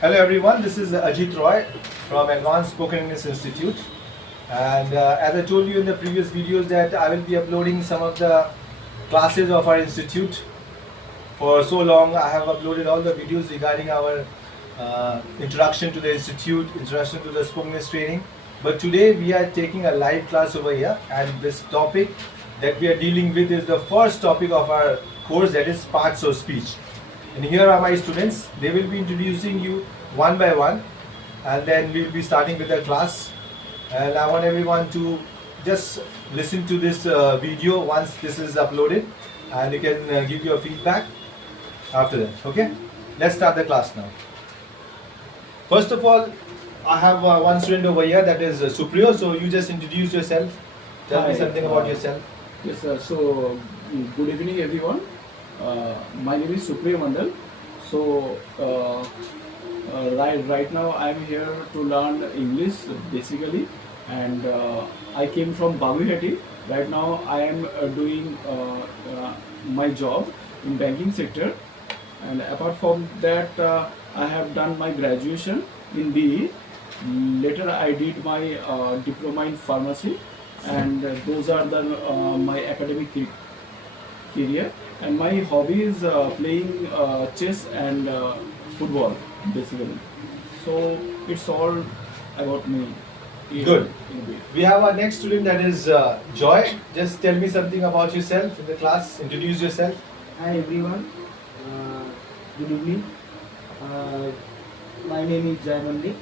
Hello everyone, this is Ajit Roy from Advanced Spoken English Institute, and as I told you in the previous videos that I will be uploading some of the classes of our institute. For so long I have uploaded all the videos regarding our introduction to the institute, introduction to the spoken English training, but today we are taking a live class over here, and this topic that we are dealing with is the first topic of our course, that is parts of speech. And here are my students. They will be introducing you one by one, and then we will be starting with the class. And I want everyone to just listen to this video once this is uploaded, and you can give your feedback after that. Okay, let's start the class now. First of all, I have one student over here, that is Supriyo. So you just introduce yourself. Tell me something about yourself. Yes, sir. So, good evening, everyone. My name is Supriya Mandal. So, right now I am here to learn English basically, and I came from Baguihati. Right now I am doing my job in banking sector, and apart from that, I have done my graduation in BE. Later I did my diploma in pharmacy, and those are the my academic career. And my hobby is playing chess and football basically. So it's all about me. Good. We have our next student, that is Joy. Just tell me something about yourself in the class. Introduce yourself. Hi everyone, good evening. My name is Jai Mandi.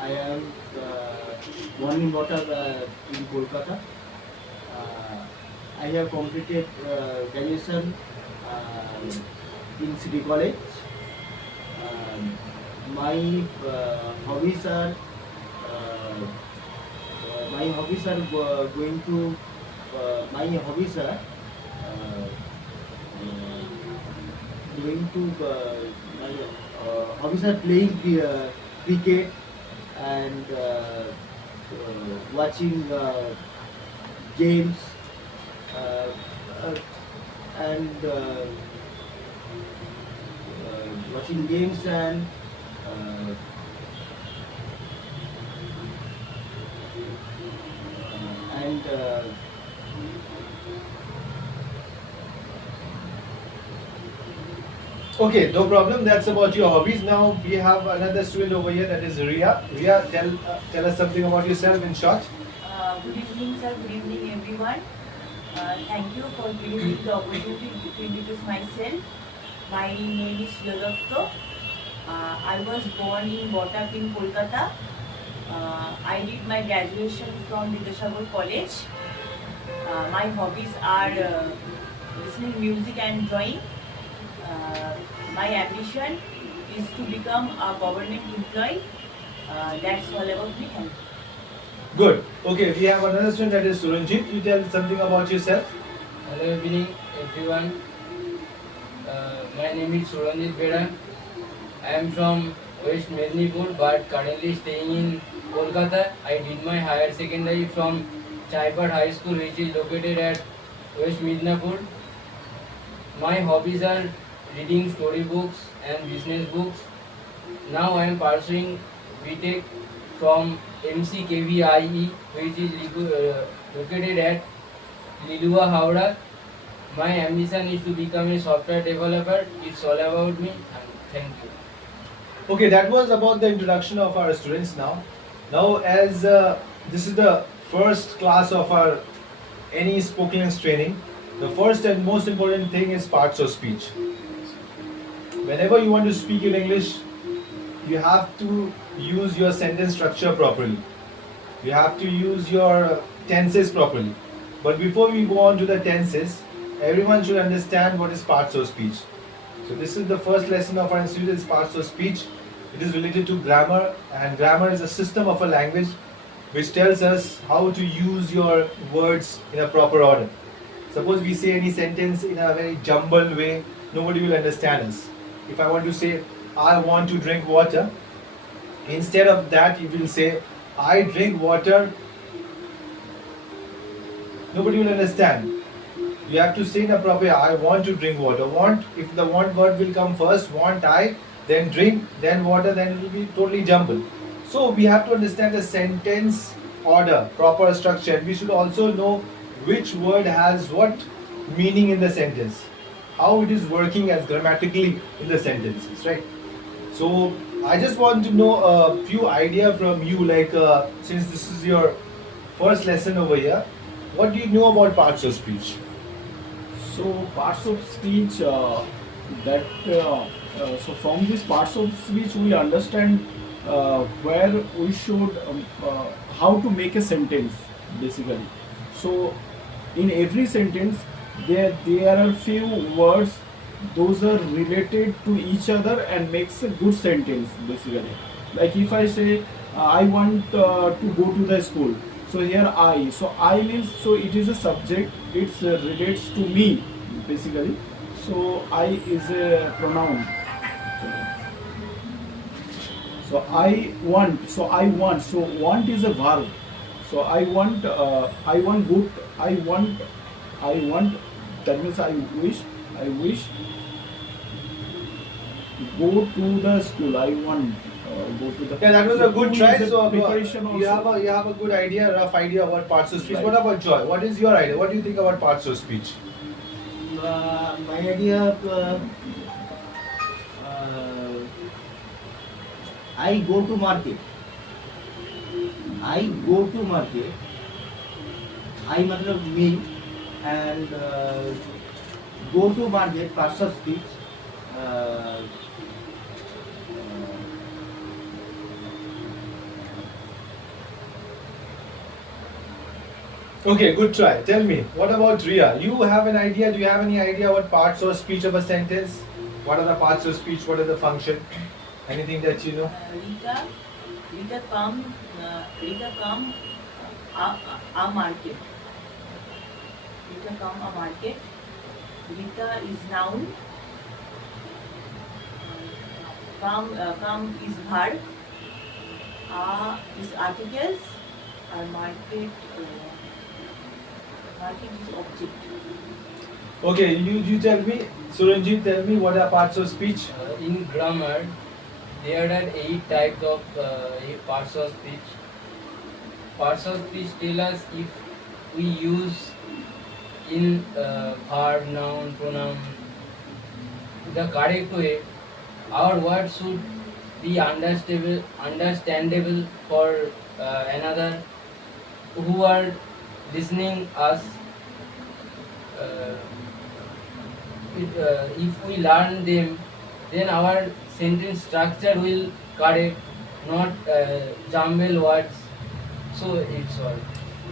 I am born and brought up in Kolkata. I have completed graduation in City College. My hobbies are going to my hobbies are going to my hobbies are playing cricket and watching games and watching games and Okay, no problem. That's about your hobbies. Now we have another student over here, that is Ria. Ria, tell us something about yourself in short. Good evening, sir. Good evening, everyone. Thank you for giving me the opportunity to introduce myself. My name is Yodotto. I was born in brought up in Kolkata. I did my graduation from Vidyasagar College. My hobbies are listening music and drawing. My ambition is to become a government employee. That's all about me. Thank you. Good. Okay, we have another student, that is Suranjit. You tell something about yourself. Hello evening everyone. My name is Suranjit Bera. I am from West Mednipur but currently staying in Kolkata. I did my higher secondary from Chaipat High School, which is located at West Midnapur. My hobbies are reading storybooks and business books. Now I am pursuing BTech from MCKVIE, which is located at Lilua, Howrah. My ambition is to become a software developer. It's all about me, and thank you. Okay, that was about the introduction of our students. Now as this is the first class of our any spoken English training, the first and most important thing is parts of speech. Whenever you want to speak in English, you have to use your sentence structure properly. You have to use your tenses properly. But before we go on to the tenses, everyone should understand what is parts of speech. So this is the first lesson of our institute, is parts of speech. It is related to grammar, and grammar is a system of a language which tells us how to use your words in a proper order. Suppose we say any sentence in a very jumbled way, nobody will understand us. If I want to say, I want to drink water, instead of that you will say, I drink water, nobody will understand. You have to say in a proper way, I want to drink water. Want, if the want word will come first, want I, then drink, then water, then it will be totally jumbled. So we have to understand the sentence order, proper structure. We should also know which word has what meaning in the sentence, how it is working as grammatically in the sentences, right? So I just want to know a few idea from you, like since this is your first lesson over here, what do you know about parts of speech? So parts of speech so from these parts of speech we understand where we should how to make a sentence basically. So in every sentence there are few words, those are related to each other and makes a good sentence basically. Like if I say I want to go to the school, so here I means, so it is a subject, it relates to me basically. So I is a pronoun actually. So I want, so want is a verb. So I want good, I want, that means I wish go to the school, I want go to the. Yeah, that was a good try. Is a So preparation you also. have a good idea, rough idea about parts of speech. Right. What about Joy? What is your idea? What do you think about parts of speech? My idea, I go to market. I go to market. I matlab me, and go to market, parts of speech. Uh, Okay, good try. Tell me, what about Ria? You have an idea? Do you have any idea what parts of speech of a sentence? What are the parts of speech? What are the function? Anything that you know? Rita come a market. Rita come a market. Rita is noun. Come is verb. A is articles. Market is object. Okay, you tell me, Suranjit, tell me what are parts of speech? In grammar, there are 8 types of parts of speech. Parts of speech tell us if we use in verb, noun, pronoun the correct way, our words should be understandable for another who are listening us. If we learn them, then our sentence structure will correct, not jumble words. So it's all.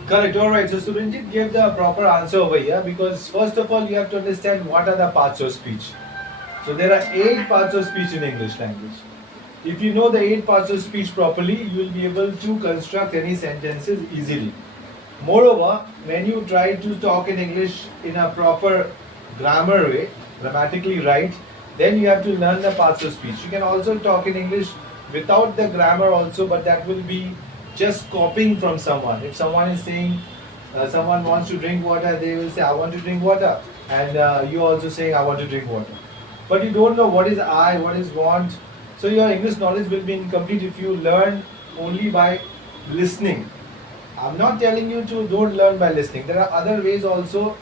Correct, alright. So Suranjit gave the proper answer over here, because first of all you have to understand what are the parts of speech. So there are 8 parts of speech in English language. If you know the 8 parts of speech properly, you will be able to construct any sentences easily. Moreover, when you try to talk in English in a proper grammar way, grammatically right, then you have to learn the parts of speech. You can also talk in English without the grammar also, but that will be just copying from someone. If someone is saying, someone wants to drink water, they will say, I want to drink water. And you also saying, I want to drink water. But you don't know what is I, what is want. So your English knowledge will be incomplete if you learn only by listening. I'm not telling you to don't learn by listening. There are other ways also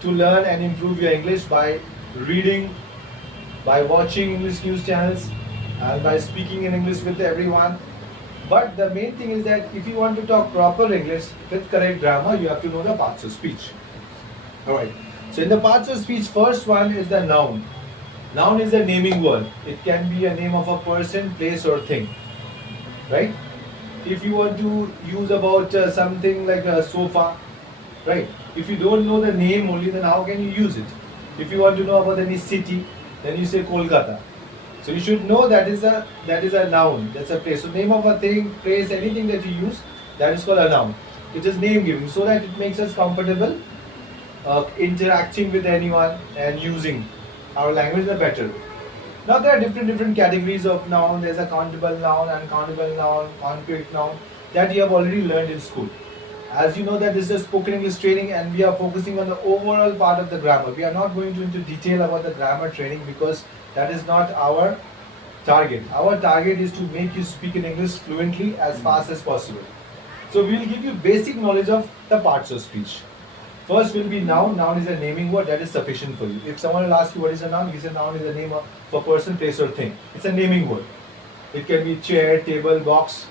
to learn and improve your English, by reading, by watching English news channels, and by speaking in English with everyone. But the main thing is that if you want to talk proper English with correct grammar, you have to know the parts of speech. Alright. So in the parts of speech, first one is the noun. Noun is a naming word. It can be a name of a person, place or thing. Right? If you want to use about something like a sofa, right? If you don't know the name only, then how can you use it? If you want to know about any city, then you say Kolkata. So you should know that is a noun. That's a place. So name of a thing, place, anything that you use, that is called a noun. It is name giving, so that it makes us comfortable interacting with anyone and using our language in a better way. Now there are different categories of noun. There's a countable noun, uncountable noun, concrete noun that you have already learned in school. As you know that this is a spoken English training and we are focusing on the overall part of the grammar. We are not going into detail about the grammar training because that is not our Target. Our target is to make you speak in English fluently as fast as possible. So we will give you basic knowledge of the parts of speech. First will be noun. Noun is a naming word that is sufficient for you. If someone will ask you what is a noun, you say noun is a name of a person, place or thing. It's a naming word. It can be chair, table, box.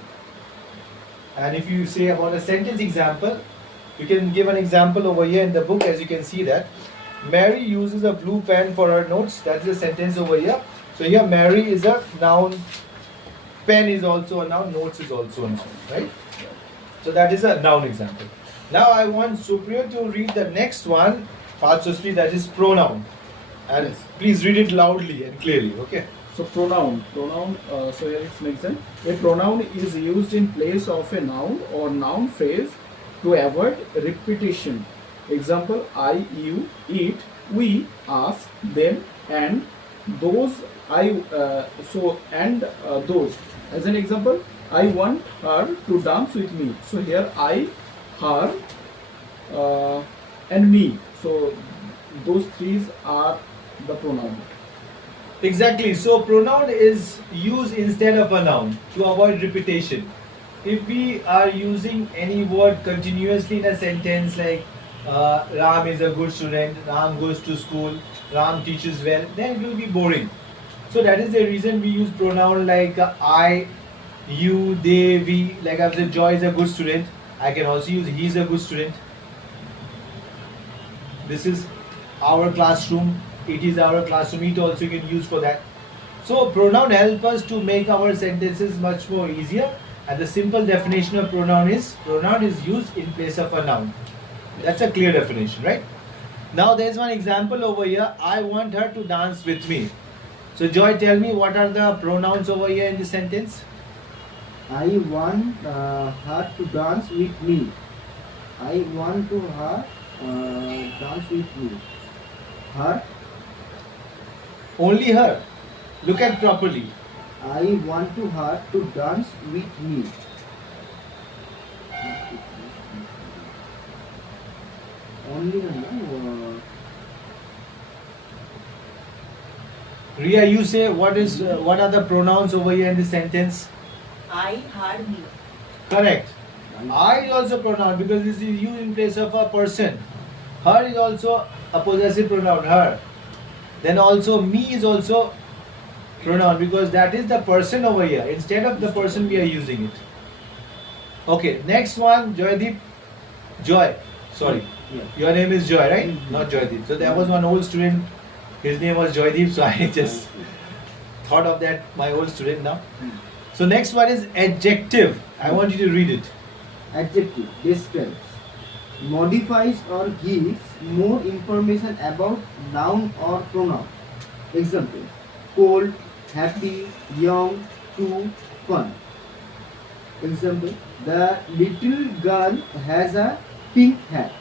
And if you say about a sentence example, you can give an example over here in the book. As you can see that Mary uses a blue pen for her notes. That's the sentence over here. So here Mary is a noun, pen is also a noun, notes is also a noun, right? So that is a noun example. Now I want Supriya to read the next one, parts of speech, that is pronoun. And Yes. please read it loudly and clearly, okay? So pronoun, so here it's mentioned, a pronoun is used in place of a noun or noun phrase to avoid repetition. Example, I, you, it, we, us, them, and those, those. As an example, I want her to dance with me. So here I, her, and me. So those three are the pronoun. Exactly. So pronoun is used instead of a noun to avoid repetition. If we are using any word continuously in a sentence like Ram is a good student, Ram goes to school, Ram teaches well, then it will be boring. So that is the reason we use pronoun like I, you, they, we. Like I've said, Joy is a good student. I can also use he is a good student. This is our classroom. It is our classroom. It also you can use for that. So pronoun help us to make our sentences much more easier. And the simple definition of pronoun is used in place of a noun. That's a clear definition, right? Now there's one example over here. I want her to dance with me. So Joy, tell me what are the pronouns over here in the sentence? I want her to dance with me. I want to her dance with me. Her. Only her. Look at properly. I want to her to dance with me. Only her. Ria, you say what are the pronouns over here in the sentence? I, her, me. Correct. I is also pronoun because this is used in place of a person. Her is also a possessive pronoun, her. Then also me is also pronoun because that is the person over here. Instead of the person we are using it. Okay, next one, Joydeep. Joy. Sorry. Yeah. Your name is Joy, right? Mhm. Not Joydeep. So there was one old student, his name was Joydeep, so I just thought of that, my old student now. So next one is adjective. I want you to read it. Adjective describes, modifies or gives more information about noun or pronoun. Example, cold, happy, young, true, fun. Example, the little girl has a pink hat.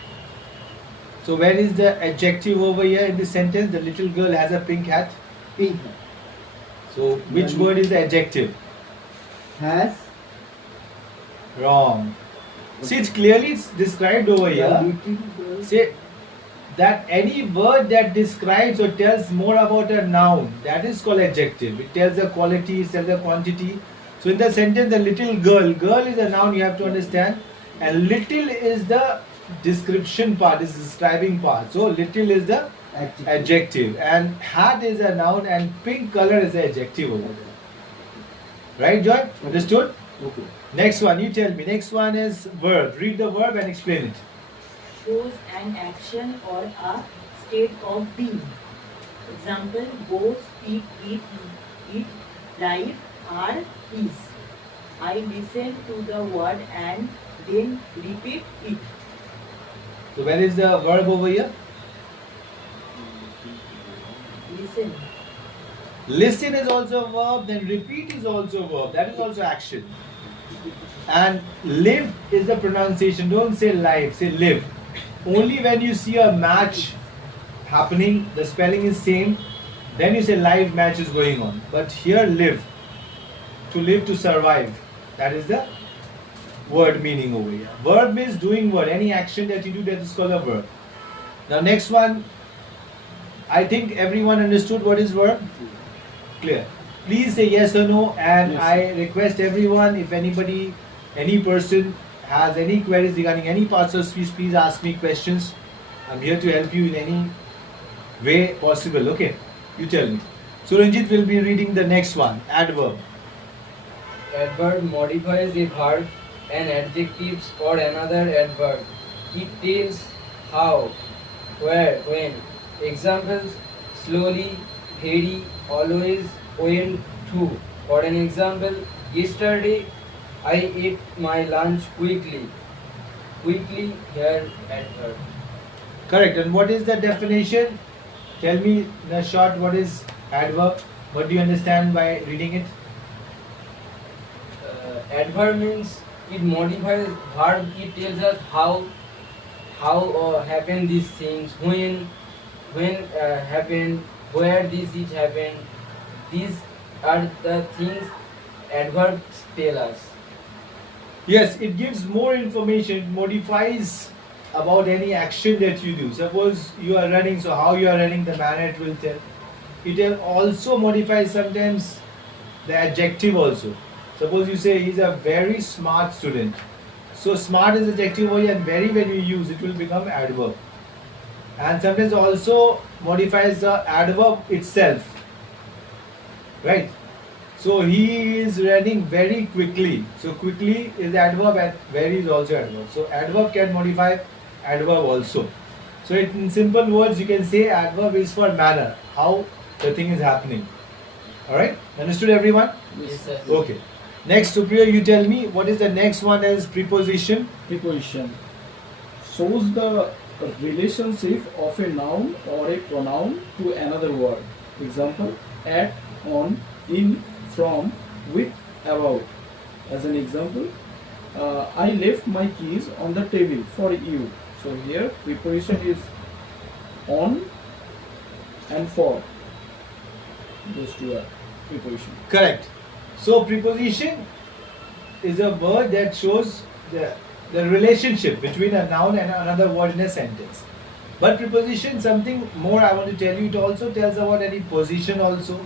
So where is the adjective over here in this sentence? The little girl has a pink hat. Pink hat. So which word is the adjective? Has Wrong. See, it's clearly described over the here. little girl. Say that any word that describes or tells more about a noun, that is called adjective. It tells the quality, it tells the quantity. So in the sentence, the little girl, girl is a noun you have to understand, and little is the description part, is describing part. So little is the Adjective. adjective, and hat is a noun, and pink color is the adjective over there. Right, Joy? Understood? Okay. Next one, you tell me. Next one is verb. Read the verb and explain it. Shows an action or a state of being. Example, go, speak, eat, drive, are, is. I listen to the word and then repeat it. So where is the verb over here? Listen. Listen is also a verb, then repeat is also a verb. That is also action. And live is the pronunciation. Don't say live, say live. Only when you see a match happening, the spelling is same, then you say live match is going on. But here live. To live, to survive. That is the word meaning over here. Verb means doing word. Any action that you do, that is called a verb. Now next one, I think everyone understood what is verb? Clear. please say yes or no. And Yes. I request everyone, if anybody, any person has any queries regarding any parts of speech, please ask me questions. I'm here to help you in any way possible. Okay, you tell me. So Ranjit will be reading the next one, adverb. Adverb modifies a verb and adjectives for another adverb. It tells how, where, when. Examples: slowly, very, always, went to. For an example, yesterday I ate my lunch quickly. Quickly, here adverb. Correct. And what is the definition? Tell me in a short what is adverb. What do you understand by reading it? Adverb means it modifies verb. It tells us how happen these things, when happened, where this is happened. These are the things adverbs tell us. Yes, it gives more information, it modifies about any action that you do. Suppose you are running, so how you are running, the manner it will tell. It will also modify sometimes the adjective also. Suppose you say he's a very smart student. So smart is adjective only, and very when you use it will become adverb. And sometimes also modifies the adverb itself. Right? So he is running very quickly. So quickly is adverb and very is also adverb. So adverb can modify adverb also. So in simple words you can say adverb is for manner, how the thing is happening. Alright? Understood everyone? Yes, sir. Okay. Next, Supriya, you tell me what is the next one as preposition? Preposition shows the relationship of a noun or a pronoun to another word. Example: at, on, in, from, with, about. As an example, I left my keys on the table for you. So here preposition is on and for. Those two are preposition. Correct. So preposition is a word that shows the relationship between a noun and another word in a sentence. But preposition, something more I want to tell you, it also tells about any position also.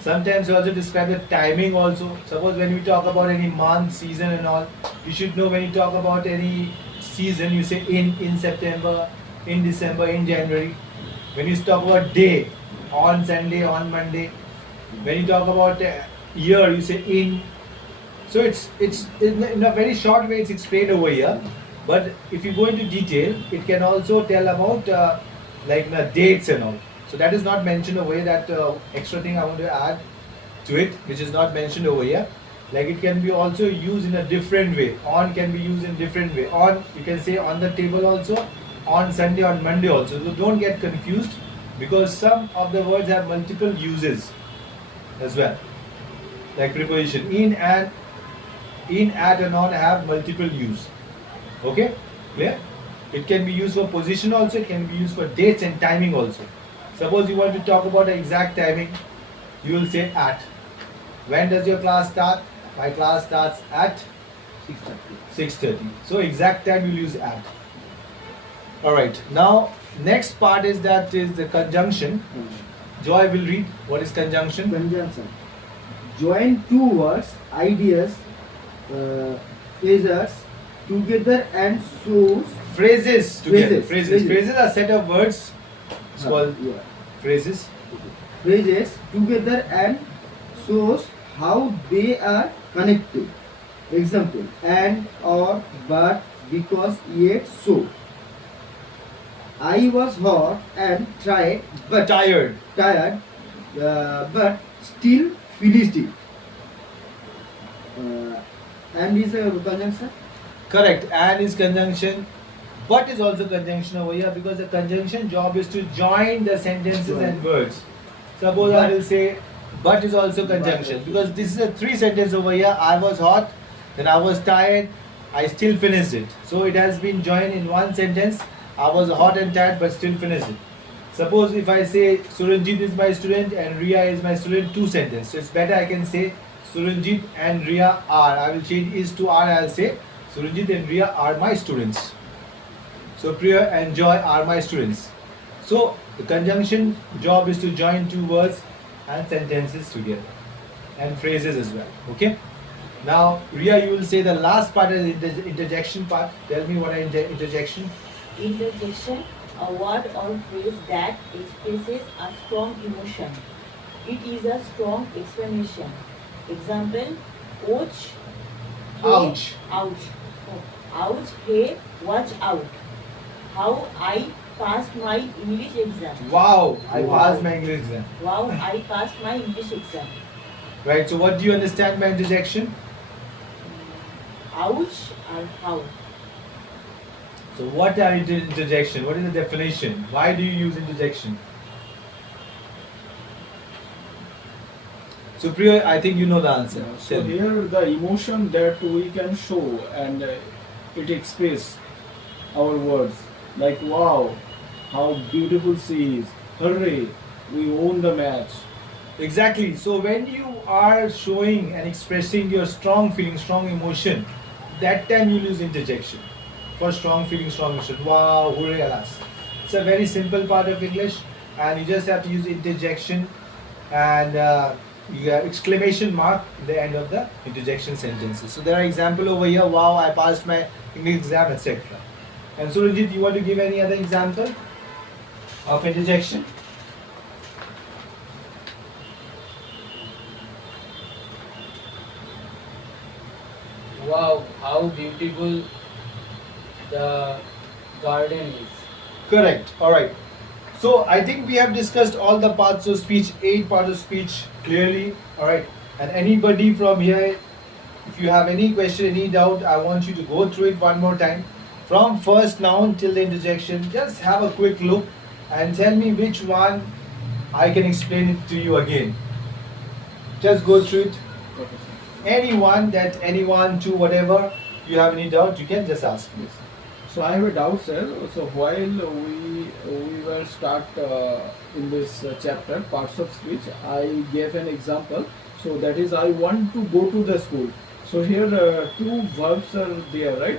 Sometimes it also describe the timing also. Suppose when we talk about any month, season and all, you should know when you talk about any season, you say in September, in December, in January. When you talk about day, on Sunday, on Monday. When you talk about year, you say in. So it's in a very short way it's explained over here. But if you go into detail, it can also tell about like the dates and all. So that is not mentioned over here. That extra thing I want to add to it, which is not mentioned over here. Like it can be also used in a different way. On can be used in different way. On, you can say on the table also. On Sunday, on Monday also. So don't get confused, because some of the words have multiple uses as well. Like preposition in and in, at and on have multiple use. Okay, clear? It can be used for position also. It can be used for dates and timing also. Suppose you want to talk about the exact timing, you will say at. When does your class start? My class starts at 6:30. So exact time you'll use at. Alright, now next part is that is the conjunction. Joy will read what is conjunction. Conjunction. Join two words, ideas, phrases together and shows. Phrases together. Phrases. Phrases are set of words. It's called Yeah. phrases. Phrases together and shows how they are connected. Example: and, or, but, because, yet, so. I was hot and tried, but Tired. but still finished it. And is a conjunction. Correct. And is conjunction. But is also conjunction over here, because the conjunction job is to join the sentences Join. and words. Suppose I But- will say but is also conjunction, also. because this is a three sentence over here. I was hot, then I was tired, I still finished it. So it has been joined in one sentence. I was hot and tired but still finished it. Suppose if I say Suranjit is my student and Ria is my student, two sentences. So it's better I can say Suranjit and Ria are. I will change is to are. I'll say Suranjit and Ria are my students. So Priya and Joy are my students. So the conjunction job is to join two words and sentences together. and phrases as well. Okay. Now, Ria, you will say the last part is the interjection part. Tell me what is interjection. Interjection, a word or phrase that expresses a strong emotion. It is a strong explanation. Example, ouch. Hey, Ouch. ouch. Oh, ouch, hey, watch out. How I passed my English exam. Wow, I Wow. passed my English exam. Wow, I passed my English exam. Right. So, what do you understand by interjection? Ouch or how? So, what are interjection? What is the definition? Why do you use interjection? So, Priya, I think you know the answer. Yeah, so Tell me. here the emotion that we can show and it express our words like wow, how beautiful she is, hooray, we won the match. Exactly. So when you are showing and expressing your strong feeling, strong emotion, that time you use interjection. For strong feeling, strong emotion. Wow, hooray, alas. It's a very simple part of English, and you just have to use interjection and you have exclamation mark at the end of the interjection sentences. So there are example over here. Wow, I passed my English exam, etc. And so, Ranjit, you want to give any other example of interjection? Wow, how beautiful the garden is. Correct. All right. So I think we have discussed all the parts of speech, 8 parts of speech clearly. All right. And anybody from here, if you have any question, any doubt, I want you to go through it one more time. From first noun till the interjection, just have a quick look and tell me which one I can explain it to you again. Just go through it. Okay, sir. Anyone, that anyone, to whatever, you have any doubt, you can just ask me. Yes. So I have a doubt, sir. So while we will start in this chapter, parts of speech, I gave an example. So that is, I want to go to the school. So here 2 verbs are there, right?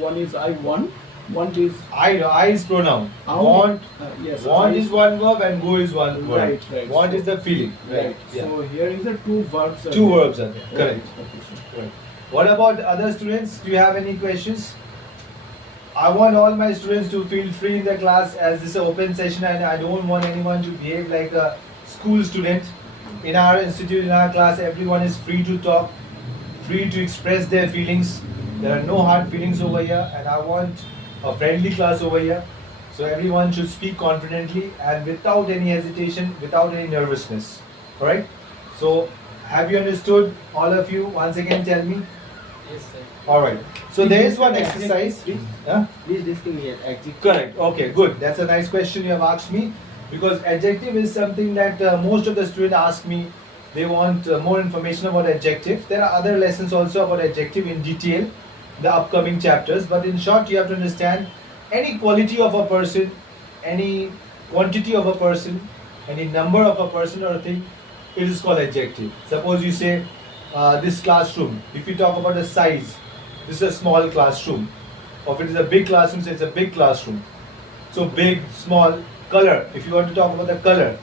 One is I want, one is I is pronoun. How- Want, yes. want I- is one verb and go is one verb. Right, right. Want So- is the feeling. right. Yeah. So here is the 2 verbs. are 2 there. verbs are there. Correct. Okay, sir. Correct. What about other students? Do you have any questions? I want all my students to feel free in the class, as this is an open session and I don't want anyone to behave like a school student. In our institute, in our class, everyone is free to talk, free to express their feelings. There are no hard feelings over here, and I want a friendly class over here. So everyone should speak confidently and without any hesitation, without any nervousness. Alright? So have you understood, all of you? Once again tell me. Yes, sir. Alright. So there is one exercise. Huh? Please distinguish adjective. Correct. Okay, good. That's a nice question you have asked me, because adjective is something that most of the students ask me. They want more information about adjective. There are other lessons also about adjective in detail, the upcoming chapters. But in short, you have to understand any quality of a person, any quantity of a person, any number of a person or a thing, it is called adjective. Suppose you say this classroom. If you talk about the size, this is a small classroom. Or if it is a big classroom, say it's a big classroom. So big, small, color. If you want to talk about the color,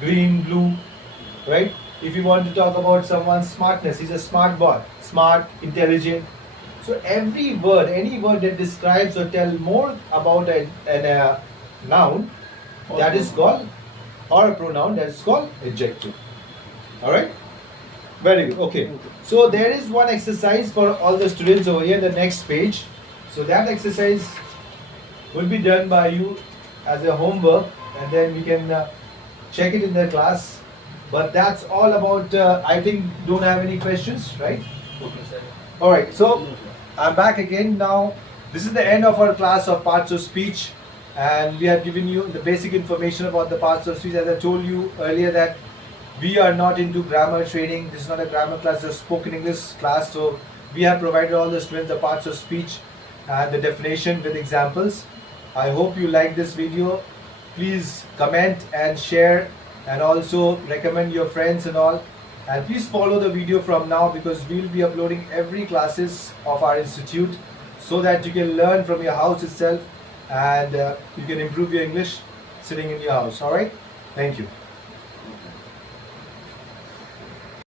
green, blue, right? If you want to talk about someone's smartness, he's a smart boy, smart, intelligent. So every word, any word that describes or tell more about a noun, that is called, or a pronoun, that is called adjective. Alright? Very good. Okay. So there is one exercise for all the students over here, the next page. So that exercise will be done by you as a homework, and then we can check it in the class. But that's all about, I think, don't have any questions, right? Okay, sir. Alright, so I'm back again now. This is the end of our class of parts of speech, and we have given you the basic information about the parts of speech. As I told you earlier that we are not into grammar training. This is not a grammar class, it's a spoken English class. So we have provided all the students the parts of speech and the definition with examples. I hope you like this video. Please comment and share, and also recommend your friends and all. And please follow the video from now, because we will be uploading every classes of our institute, so that you can learn from your house itself, and you can improve your English sitting in your house. Alright? Thank you.